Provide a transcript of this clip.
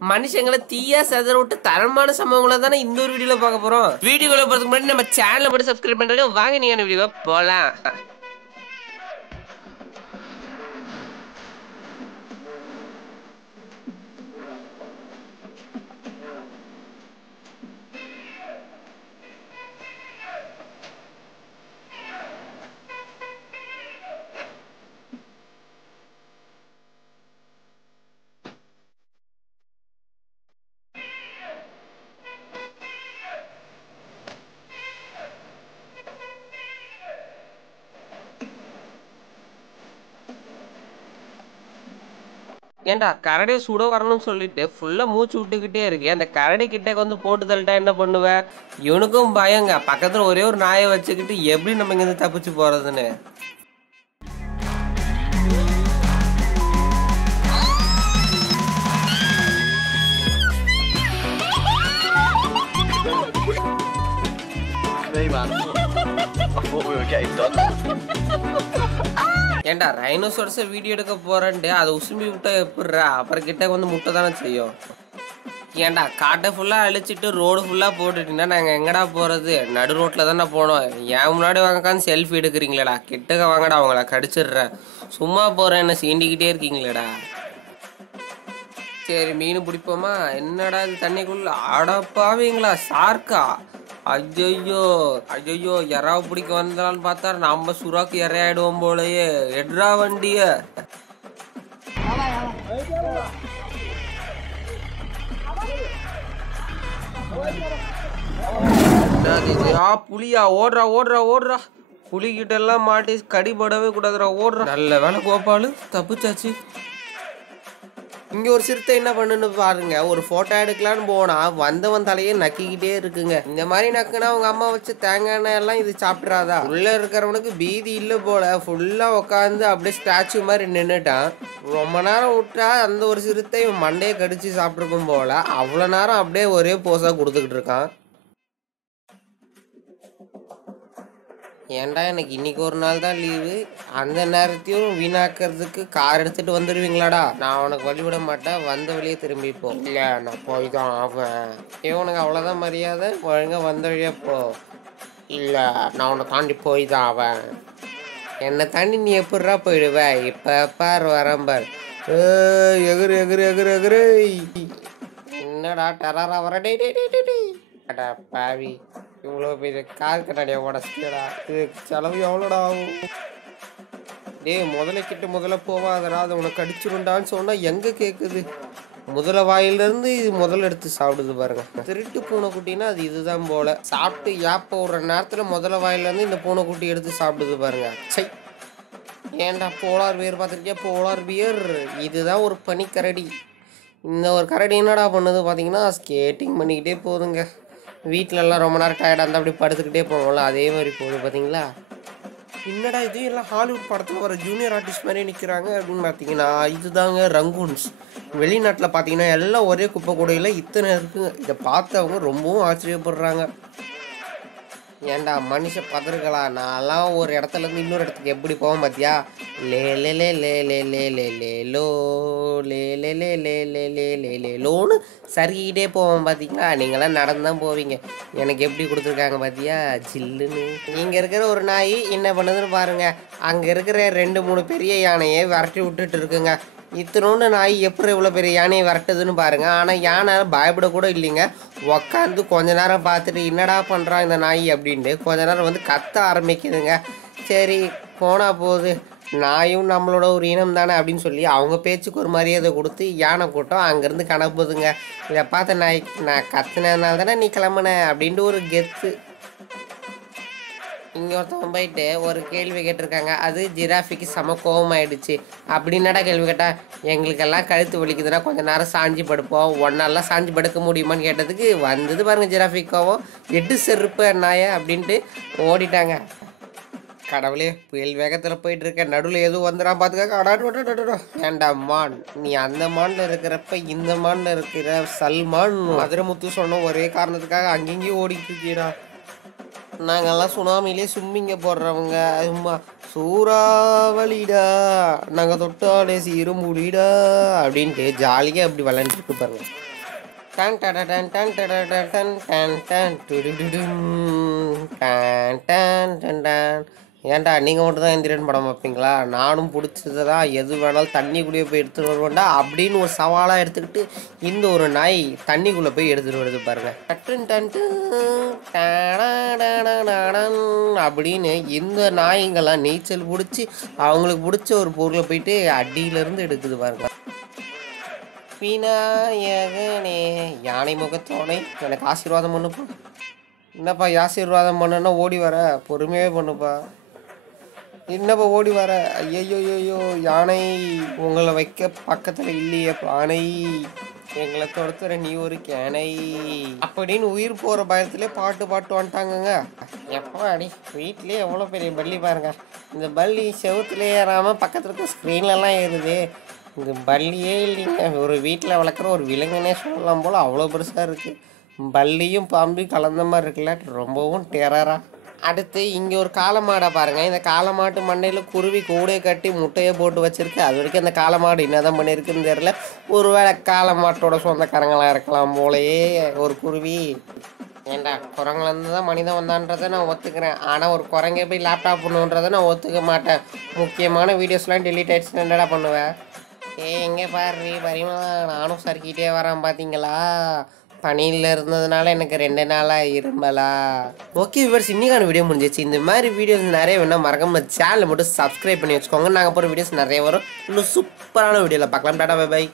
மனுஷங்களை தீயா செதற விட்டு தரமான சம்பவங்களை தானே இந்த ஒரு வீடியோல பார்க்க போறோம். வீடியோக்குள்ள போறதுக்கு முன்னாடி நம்ம சேனலை மட்டும் சப்ஸ்கிரைப் பண்றது. வாங்க நீங்க வீடியோ போலாம். ஏன்டா கரடியை சுட வரணும்னு சொல்லிட்டு ஃபுல்லா மூச்சு விட்டுக்கிட்டே இருக்கு. அந்த கரடி கிட்ட வந்து போட்டு தள்ளிட்டா என்ன பண்ணுவ? இவனுக்கும் பயங்க. பக்கத்துல ஒரே ஒரு நாயை வச்சுக்கிட்டு எப்படி நம்ம இங்க இருந்து தப்பிச்சு போறதுன்னு. ஏன்டா ரைனோசரஸை வீடியோ எடுக்க போறேன்ட்டு அதை உசும்பி விட்டா எப்படிறா? அப்புறம் கிட்ட வந்து முட்டை தானே செய்யும். ஏன்டா காட்டை ஃபுல்லாக அழிச்சிட்டு ரோடு ஃபுல்லாக போட்டுட்டீங்கன்னா நாங்கள் எங்கடா போகிறது? நடு ரோட்டில் தானே போனோம். ஏன் முன்னாடி வாங்கக்கான்னு செல்ஃபி எடுக்கிறீங்களேடா? கிட்டக்க வாங்கடா, அவங்கள கடிச்சிடுறேன். சும்மா போகிறேன் என்ன சீண்டிக்கிட்டே இருக்கீங்களேடா? சரி மீன் பிடிப்போமா? என்னடா இது தண்ணிக்குள்ள அடப்பாவீங்களா? சார்க்கா? ஐயோ ஐயோ, எறாவை பிடிக்க வந்தாலும் பார்த்தா நம்ம சுறாக்கு இறையாயிடுவோம் போலயே. எட்ரா வண்டிய. புலியா? ஓடுறா ஓடுறா ஓடுறா. புலிகிட்ட எல்லாம் மாட்டி கடிபடவே கூடாதுடா. ஓடுறா. நல்ல வேலை கோபாலு, தப்பிச்சாச்சு. இங்க ஒரு சிறுத்தை என்ன பண்ணுன்னு பாருங்க. ஒரு போட்டோ எடுக்கலான்னு போனா வந்தவன் தலையே நக்கிக்கிட்டே இருக்குங்க. இந்த மாதிரி நக்குனா அவங்க அம்மா வச்சு தேங்காய் எண்ணெய் எல்லாம் இது சாப்பிட்றாதா? உள்ள இருக்கிறவனுக்கு பீதி இல்லை போல. ஃபுல்லா உட்காந்து அப்படியே ஸ்டாச்சு மாதிரி நின்றுட்டான். ரொம்ப நேரம் விட்டா அந்த ஒரு சிறுத்தை மண்டையை கடிச்சு சாப்பிட்ருக்கும் போல. அவ்வளோ நேரம் அப்படியே ஒரே போஸா கொடுத்துக்கிட்டு இருக்கான். ஏன்டா எனக்கு இன்னைக்கு ஒரு நாள் தான் லீவு, அந்த நேரத்தையும் வீணாக்கிறதுக்கு கார் எடுத்துட்டு வந்துடுவீங்களாடா? நான் உனக்கு வழிவிட மாட்டேன், வந்த வழியே திரும்பிப்போம். இல்லை நான் போய் தான் ஆவேன். உனக்கு அவ்வளோதான் மரியாதை, ஒழுங்கா வந்த வழியே போ. இல்லை நான் உன்னை தாண்டி போய் தான் ஆவேன். என்னை தாண்டி நீ எப்படிரா போயிடுவ? இப்போ பார் வரம்பார். எகுரு எகுரு எகுரு எகுரு. என்னடா டராரா வர? டே டே டே டே அடா பாவி, இவ்வளோ பெரிய கார் கண்ணாடியை உடச்சிட்டா. இது செலவு எவ்வளோடா ஆகும்? முதல்ல முதல்ல போவாதடா, அதை உனக்கு அடிச்சிருண்டான்னு சொன்னால் எங்கே கேட்குது? முதல வாயிலிருந்து இது முதல்ல எடுத்து சாப்பிடுது பாருங்க. திருட்டு பூனைக்குட்டின்னா அது இதுதான் போல. சாப்பிட்டு யாப்ப விடுற நேரத்தில் முதல வாயிலேருந்து இந்த பூனைக்குட்டி எடுத்து சாப்பிடுது பாருங்க. சை, ஏன்டா போலார் பியர் பார்த்துருக்கியா? போலார் பியர் இதுதான் ஒரு பனிக்கரடி. இந்த ஒரு கரடி என்னடா பண்ணுது பார்த்தீங்கன்னா, ஸ்கேட்டிங் பண்ணிக்கிட்டே போகுதுங்க. வீட்டிலலாம் ரொம்ப நேரம் டயர்டாக இருந்தால் அப்படி படுத்துக்கிட்டே போவோம்ல, அதே மாதிரி போகுது பார்த்தீங்களா? என்னடா இது எல்லாம் ஹாலிவுட் படத்தில் வர ஜூனியர் ஆர்டிஸ்ட் மாதிரி நிற்கிறாங்க அப்படின்னு பார்த்தீங்கன்னா, இதுதாங்க ரங்கூன்ஸ். வெளிநாட்டில் பார்த்தீங்கன்னா எல்லாம் ஒரே குப்பை கூடையில் இத்தனை இருக்குங்க. இதை பார்த்தவங்க ரொம்பவும் ஆச்சரியப்படுறாங்க. ஏன்டா மனுஷ பதறுகளா? நான்லாம் ஒரு இடத்துலேருந்து இன்னொரு இடத்துக்கு எப்படி போவேன் பார்த்தியா? லே லே லே லே லே லே லே லே லோ லே லே லே லே லே லே லே லே லோன்னு சரிக்கிட்டே போவோம் பார்த்தீங்களா? நீங்களாம் நடந்து தான் போவீங்க. எனக்கு எப்படி கொடுத்துருக்காங்க பார்த்தியா? ஜில்லுன்னு. இங்கே இருக்கிற ஒரு நாய் என்ன பண்ணுதுன்னு பாருங்கள். அங்கே இருக்கிற 2-3 பெரிய யானையை விரட்டி விட்டுட்டு இருக்குங்க. இத்தனோண்டு நாய் எப்படி இவ்வளோ பெரிய யானையை விரட்டுதுன்னு பாருங்கள். ஆனால் யானை பயப்படக்கூட இல்லைங்க. உக்காந்து கொஞ்ச நேரம் பார்த்துட்டு என்னடா பண்ணுறான் இந்த நாய் அப்படின்ட்டு கொஞ்ச நேரம் வந்து கத்த ஆரம்பிக்குதுங்க. சரி போனால் போகுது, நாயும் நம்மளோட ஒரு இனம் தானே அப்படின்னு சொல்லி அவங்க பேச்சுக்கு ஒரு மரியாதை கொடுத்து யானை கூட்டம் அங்கேருந்து கிளம்புதுங்க. இதை பார்த்த நாய், நான் கத்துனதுனால தானே நீ கிளம்புன அப்படின்ட்டு ஒரு கெத்து. இங்கே ஒருத்தவங்க போயிட்டு ஒரு கேள்வி கேட்டிருக்காங்க. அது ஜிராஃபிக்கு செம கோபமாயிடுச்சு. அப்படின்னடா கேள்வி கேட்டால், எங்களுக்கெல்லாம் கழுத்து வலிக்குதுன்னா கொஞ்சம் நேரம் சாஞ்சி படுப்போம், ஒன்னாலாம் சாஞ்சி படுக்க முடியுமான்னு கேட்டதுக்கு வந்தது பாருங்கள் ஜிராஃபிக் கோவம். எட்டு செருப்பு நாய அப்படின்ட்டு ஓடிட்டாங்க. கடவுளே, புயல் வேகத்தில் போயிட்டு இருக்க, நடுவில் எதுவும் வந்துடாம பார்த்துக்க. ஏண்டா மான், நீ அந்த மானில் இருக்கிறப்ப இந்த மானில் இருக்கிற சல்மான் மதுரமுத்து சொன்ன ஒரே காரணத்துக்காக அங்கேயும் ஓடிட்டு இருக்கீடா. நாங்கள்லாம் சுனாமிலே ஸ்விம்மிங்க போடுறவங்க. சும்மா சூறாவளிடா நாங்கள் தொட்டாலே இருமுடிடா அப்படின்ட்டு ஜாலியாக அப்படி விளையாண்டுட்டு பாருங்க. டன் டன் டன் டன் டன் டன் டன் டன் டுடுடுடும் டன் டன் டன் டன். ஏன்டா நீங்கள் மட்டும் தான் எந்திரன் படம் பார்ப்பீங்களா? நானும் பிடிச்சதா எது வேணாலும் தண்ணிக்குள்ளேயே போய் எடுத்துகிட்டு வருவேன்டா அப்படின்னு ஒரு சவாலாக எடுத்துக்கிட்டு இந்த ஒரு நாய் தண்ணிக்குள்ளே போய் எடுத்துகிட்டு வருது பாருங்க. டட்டுன் டன்ட்டு அப்படின்னு இந்த நாய்ங்கெல்லாம் நீச்சல் பிடிச்சி அவங்களுக்கு பிடிச்ச ஒரு பொருளை போயிட்டு அடியிலேருந்து எடுக்குது பாருங்க. விநாயகனே யானை முகத்தோனை எனக்கு ஆசீர்வாதம் பண்ணுப்பா. என்னப்பா ஆசீர்வாதம் பண்ணுன்னா ஓடி வர? பொறுமையாகவே பண்ணுப்பா. என்னப்பா ஓடி வர? ஐயோ யானை உங்களை வைக்க பக்கத்தில் இல்லையே பானை, எங்களை தொடுத்துற நீ ஒரு கேனை அப்படின்னு உயிர் போகிற பயத்திலே பாட்டு வந்துட்டாங்கங்க. எப்போ அடி வீட்லேயே எவ்வளோ பெரிய பள்ளி பாருங்க. இந்த பள்ளி செவுத்துல ஏறாமல் பக்கத்தில் இருக்க ஸ்க்ரீன்லலாம் ஏறுது. இந்த பள்ளியே இல்லைங்க, ஒரு வீட்டில் வளர்க்குற ஒரு விலங்குனே சொல்லலாம் போல் அவ்வளோ பெருசாக இருக்குது. பள்ளியும் பாம்பையும் கலந்த மாதிரி இருக்குல்ல, ரொம்பவும் டெரராக. அடுத்து இங்கே ஒரு காளமாடை பாருங்கள். இந்த காளமாட்டு மண்டையில் குருவி கூடையை கட்டி முட்டையை போட்டு வச்சுருக்கு. அது வரைக்கும் அந்த காளமாடு என்ன தான் பண்ணியிருக்குன்னு தெரியல. ஒருவேளை காளமாட்டோட சொந்தக்காரங்களாக இருக்கலாம் போலையே ஒரு குருவி. ஏண்டா குரங்குலேருந்து தான் மனிதன் வந்தான்றதை நான் ஒத்துக்கிறேன், ஆனால் ஒரு குரங்கே போய் லேப்டாப் பண்ணுன்றதை நான் ஒத்துக்க மாட்டேன். முக்கியமான வீடியோஸ்லாம் டெலிட் ஆகிடுச்சுன்னு என்னடா பண்ணுவேன்? எங்கே பாரு பரிமளா, நானும் சறுக்கிட்டே வரேன் பார்த்தீங்களா? பனியில் இருந்ததுனால எனக்கு 2 நாளாக இரும்பலா. ஓகே வியூவர்ஸ், இன்னைக்கான வீடியோ முடிஞ்சிச்சு. இந்த மாதிரி வீடியோஸ் நிறைய வேணால் மறக்காம சேனலை மட்டும் சப்ஸ்கிரைப் பண்ணி வச்சுக்கோங்க. நாங்கள் போகிற வீடியோஸ் நிறைய வரும். இன்னும் சூப்பரான வீடியோவில் பார்க்கலாம். Tata bye by.